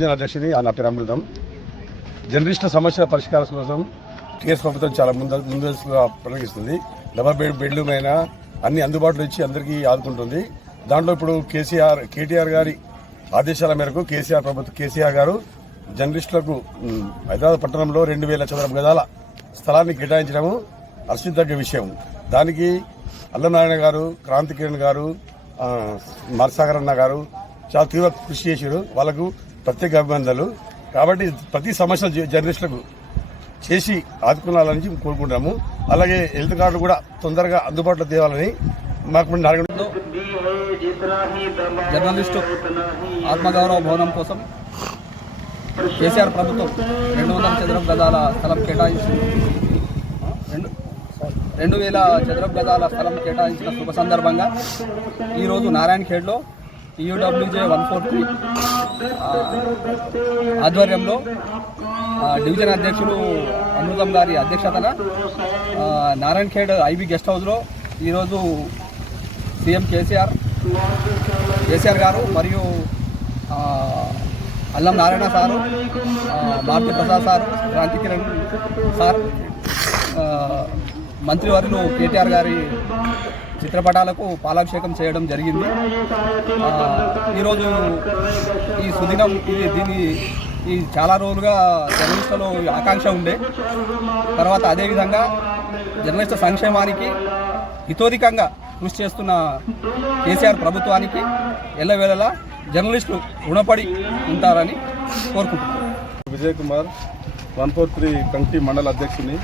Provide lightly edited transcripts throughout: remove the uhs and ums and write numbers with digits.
Division అధ్యక్షుని నా పేరు అమృతం. జర్నలిస్టుల సమస్యల పరిష్కారం కోసం టీఆర్ఎస్ ప్రభుత్వం చాలా ముందస్తుగా ప్రకటిస్తుంది. డబల్ బెడ్లు అయినా అన్ని అందుబాటులో ఇచ్చి అందరికీ ఆదుకుంటుంది. దాంట్లో ఇప్పుడు కేటీఆర్ గారి ఆదేశాల మేరకు కేసీఆర్ గారు జర్నలిస్టులకు హైదరాబాద్ పట్టణంలో 2000 చదరపు గజాల స్థలాన్ని కేటాయించడము హర్షించదగ్గ విషయం. దానికి అల్లనారాయణ గారు, క్రాంతి కిరణ్ గారు, మరసాగర్ అన్న గారు చాలా తీవ్ర కృషి చేశారు. వాళ్ళకు ప్రత్యేక అభినందనలు. కాబట్టి ప్రతి సమస్య జర్నలిస్టులకు చేసి ఆదుకున్నాలని కోరుకుంటాము. అలాగే హెల్త్ కార్డులు కూడా తొందరగా అందుబాటులో తేవాలని మాకు జర్నలిస్టు ఆత్మగౌరవ భవనం కోసం కేసీఆర్ ప్రభుత్వం 200 చదరపు గజాల స్థలం కేటాయించింది. 2000 చదరపు గజాల స్థలం కేటాయించిన శుభ సందర్భంగా ఈరోజు నారాయణఖేడ్లో TUWJ 143 ఆధ్వర్యంలో డివిజన్ అధ్యక్షుడు అమృతం గారి అధ్యక్షతన నారాయణఖేడ్ IB గెస్ట్ హౌస్లో ఈరోజు సీఎం కేసీఆర్ గారు మరియు Allam Narayana sir, Maruthi Prasad sir, Kranti Kiran sir, మంత్రివర్యులు కేటీఆర్ గారి చిత్రపటాలకు పాలాభిషేకం చేయడం జరిగింది. ఈరోజు ఈ సుదినం ఈ చాలా రోజులుగా జర్నలిస్టులో ఆకాంక్ష ఉండే తర్వాత అదేవిధంగా జర్నలిస్టు సంక్షేమానికి హితోధికంగా కృషి చేస్తున్న కేసీఆర్ ప్రభుత్వానికి ఎల్లవేళలా జర్నలిస్టులు రుణపడి ఉంటారని కోరుకుంటున్నారు. విజయ్ కుమార్ 143 కంటి మండల అధ్యక్షుని.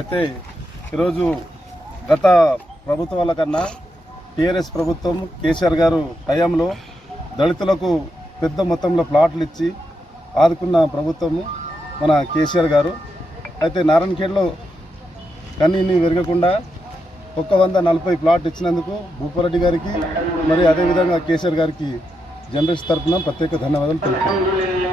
అయితే ఈరోజు గత ప్రభుత్వాల కన్నా టీఆర్ఎస్ ప్రభుత్వం కేసీఆర్ గారు హయాంలో దళితులకు పెద్ద మొత్తంలో ప్లాట్లు ఇచ్చి ఆదుకున్న ప్రభుత్వము మన కేసీఆర్ గారు. అయితే నారాయణఖేడ్లో కన్నీని వెరగకుండా 140 ప్లాట్ ఇచ్చినందుకు భూపారెడ్డి గారికి మరి అదేవిధంగా కేసీఆర్ గారికి జర్నలిస్ట్ తరఫున ప్రత్యేక ధన్యవాదాలు తెలుపుతున్నాను.